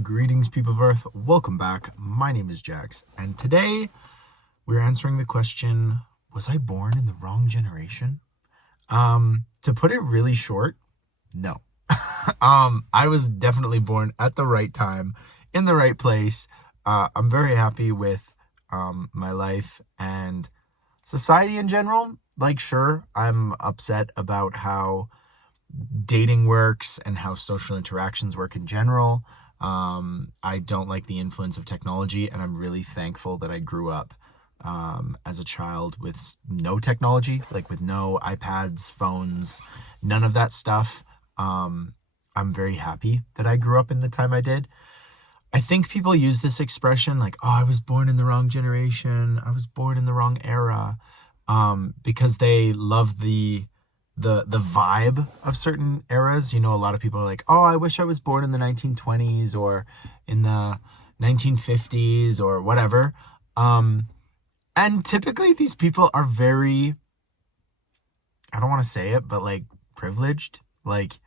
Greetings, people of Earth. Welcome back. My name is Jax, and today we're answering the question, was I born in the wrong generation? To put it really short, no. I was definitely born at the right time, in the right place. I'm very happy with my life and society in general. Like, sure, I'm upset about how dating works and how social interactions work in general. I don't like the influence of technology, and I'm really thankful that I grew up as a child with no technology, like with no iPads, phones, none of that stuff. I'm very happy that I grew up in the time I did. I think people use this expression like, oh, I was born in the wrong generation, I was born in the wrong era, because they love the vibe of certain eras. You know, a lot of people are like, oh, I wish I was born in the 1920s or in the 1950s or whatever. And typically these people are very, I don't want to say it, but like privileged. Like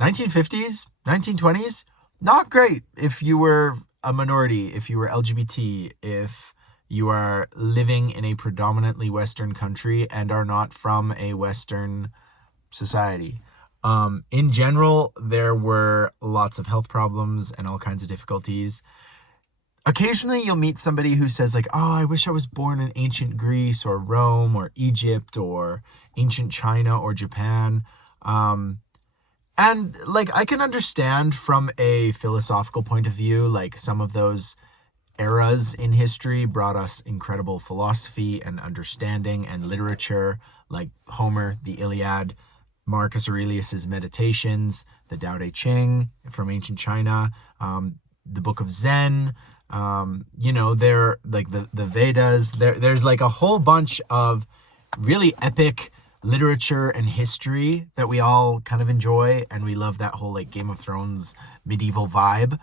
1950s, 1920s, not great if you were a minority, if you were LGBT, if you are living in a predominantly Western country and are not from a Western society. In general, there were lots of health problems and all kinds of difficulties. Occasionally, you'll meet somebody who says, like, oh, I wish I was born in ancient Greece or Rome or Egypt or ancient China or Japan. And like, I can understand from a philosophical point of view, like some of those eras in history brought us incredible philosophy and understanding and literature, like Homer, the Iliad, Marcus Aurelius's Meditations, the Tao Te Ching from ancient China, the Book of Zen. They're like the Vedas. There's like a whole bunch of really epic literature and history that we all kind of enjoy, and we love that whole like Game of Thrones medieval vibe.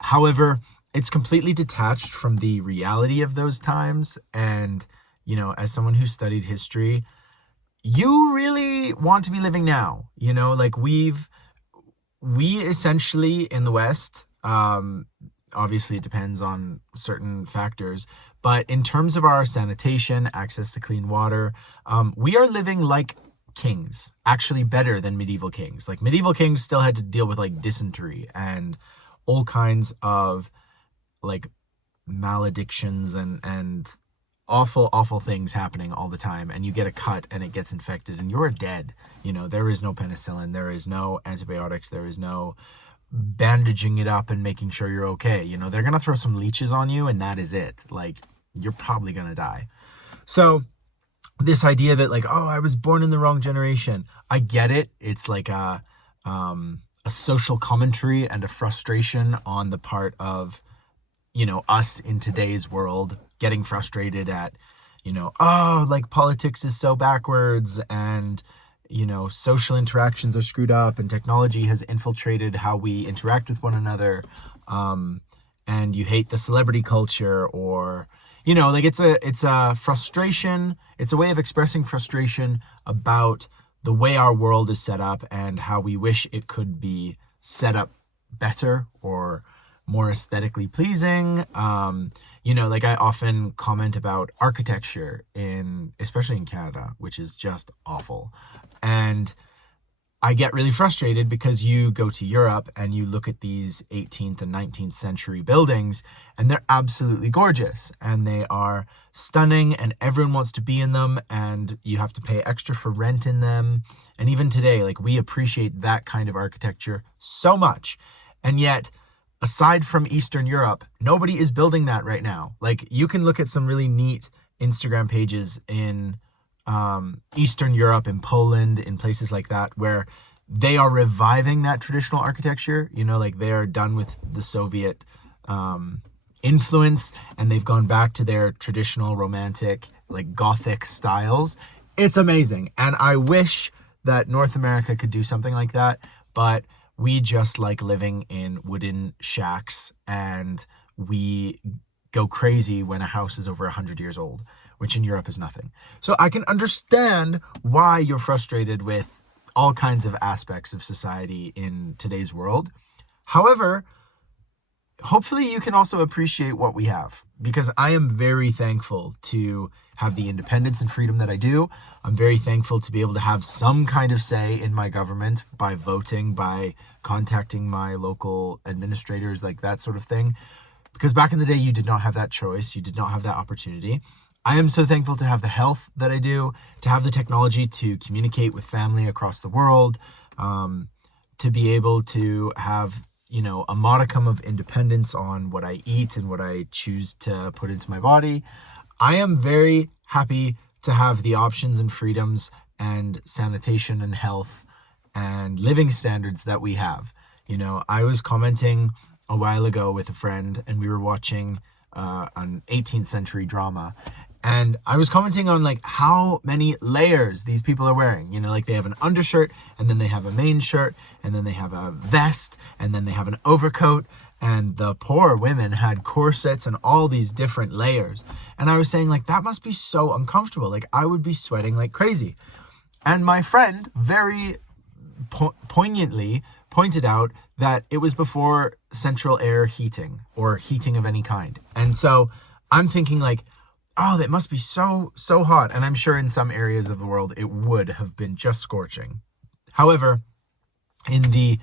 However, it's completely detached from the reality of those times. And, you know, as someone who studied history, you really want to be living now. You know, like we essentially in the West, obviously it depends on certain factors, but in terms of our sanitation, access to clean water, we are living like kings, actually better than medieval kings. Like medieval kings still had to deal with like dysentery and all kinds of like maledictions and awful things happening all the time, and you get a cut and it gets infected and you're dead. You know, there is no penicillin, there is no antibiotics, there is no bandaging it up and making sure you're okay. You know, they're gonna throw some leeches on you and that is it. Like, you're probably gonna die. So this idea that like, oh, I was born in the wrong generation, I get it. It's like a social commentary and a frustration on the part of, you know, us in today's world getting frustrated at, you know, oh, like politics is so backwards and, you know, social interactions are screwed up and technology has infiltrated how we interact with one another. And you hate the celebrity culture, or, you know, like it's a frustration. It's a way of expressing frustration about the way our world is set up and how we wish it could be set up better or more aesthetically pleasing. You know, like I often comment about architecture especially in Canada, which is just awful. And I get really frustrated because you go to Europe and you look at these 18th and 19th century buildings and they're absolutely gorgeous and they are stunning and everyone wants to be in them and you have to pay extra for rent in them. And even today, like, we appreciate that kind of architecture so much. And yet, aside from Eastern Europe, nobody is building that right now. Like, you can look at some really neat Instagram pages in Eastern Europe, in Poland, in places like that, where they are reviving that traditional architecture. You know, like they are done with the Soviet influence and they've gone back to their traditional romantic, like Gothic styles. It's amazing. And I wish that North America could do something like that, but we just like living in wooden shacks and we go crazy when a house is over 100 years old, which in Europe is nothing. So I can understand why you're frustrated with all kinds of aspects of society in today's world. However, hopefully you can also appreciate what we have, because I am very thankful to have the independence and freedom that I do. I'm very thankful to be able to have some kind of say in my government by voting, by contacting my local administrators, like that sort of thing. Because back in the day, you did not have that choice. You did not have that opportunity. I am so thankful to have the health that I do, to have the technology to communicate with family across the world, to be able to have, a modicum of independence on what I eat and what I choose to put into my body. I am very happy to have the options and freedoms and sanitation and health and living standards that we have. I was commenting a while ago with a friend, and we were watching an 18th century drama. And I was commenting on like how many layers these people are wearing. Like they have an undershirt, and then they have a main shirt, and then they have a vest, and then they have an overcoat. And the poor women had corsets and all these different layers. And I was saying, like, that must be so uncomfortable. Like, I would be sweating like crazy. And my friend very poignantly pointed out that it was before central air heating or heating of any kind. And so I'm thinking like, oh, that must be so hot. And I'm sure in some areas of the world it would have been just scorching. However, in the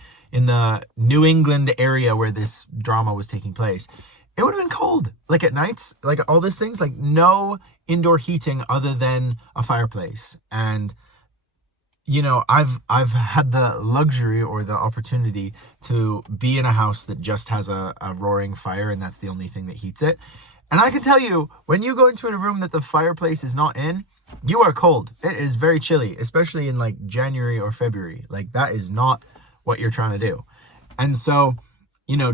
New England area where this drama was taking place, it would have been cold. Like at nights, like all these things, like no indoor heating other than a fireplace. And I've had the luxury or the opportunity to be in a house that just has a roaring fire, and that's the only thing that heats it. And I can tell you, when you go into a room that the fireplace is not in, you are cold. It is very chilly, especially in like January or February. Like that is not what you're trying to do. And so,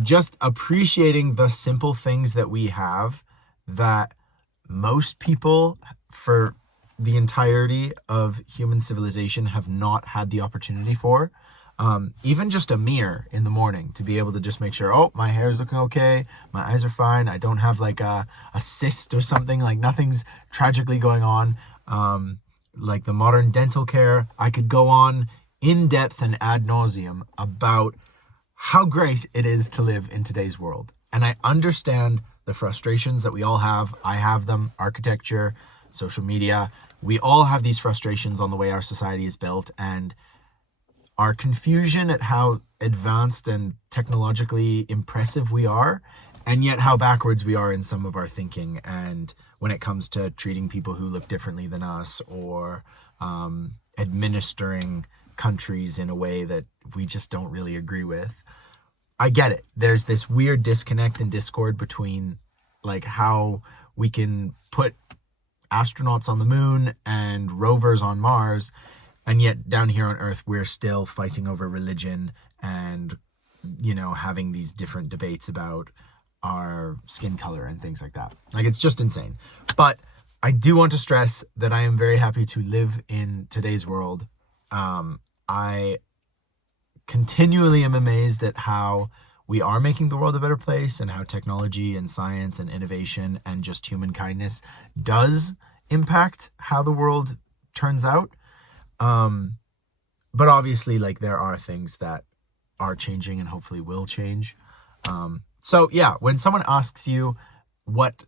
just appreciating the simple things that we have that most people for the entirety of human civilization have not had the opportunity for. Even just a mirror in the morning to be able to just make sure, oh, my hair's looking okay, my eyes are fine, I don't have like a cyst or something, like nothing's tragically going on. Like the modern dental care, I could go on in depth and ad nauseum about how great it is to live in today's world. And I understand the frustrations that we all have. I have them, architecture, social media. We all have these frustrations on the way our society is built, and our confusion at how advanced and technologically impressive we are, and yet how backwards we are in some of our thinking. And when it comes to treating people who look differently than us, or administering countries in a way that we just don't really agree with. I get it. There's this weird disconnect and discord between like how we can put astronauts on the moon and rovers on Mars, and yet down here on Earth, we're still fighting over religion and, having these different debates about our skin color and things like that. Like, it's just insane. But I do want to stress that I am very happy to live in today's world. I continually am amazed at how we are making the world a better place, and how technology and science and innovation and just human kindness does impact how the world turns out. But obviously, like, there are things that are changing and hopefully will change. So yeah, when someone asks you what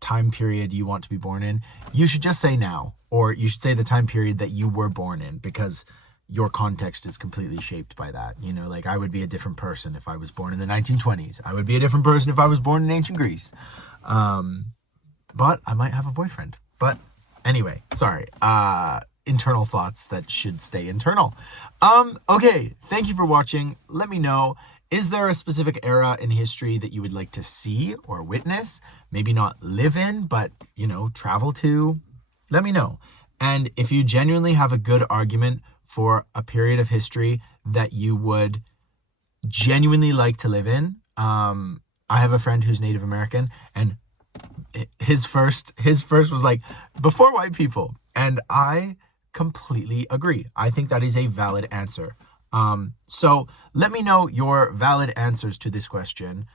time period you want to be born in, you should just say now, or you should say the time period that you were born in, because your context is completely shaped by that. Like, I would be a different person if I was born in the 1920s. I would be a different person if I was born in ancient Greece. But I might have a boyfriend. But anyway, sorry. Internal thoughts that should stay internal. Okay, thank you for watching. Let me know, is there a specific era in history that you would like to see or witness? Maybe not live in, but, travel to? Let me know. And if you genuinely have a good argument for a period of history that you would genuinely like to live in, I have a friend who's Native American, and his first was like, before white people. And I completely agree. I think that is a valid answer. So let me know your valid answers to this question.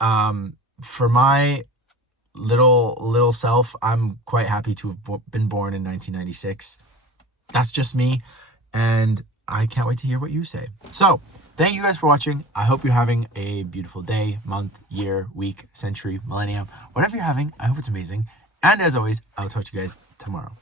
For my little self, I'm quite happy to have been born in 1996. That's just me, and I can't wait to hear what you say. So thank you guys for watching. I hope you're having a beautiful day, month, year, week, century, millennium, whatever you're having. I hope it's amazing. And as always, I'll talk to you guys tomorrow.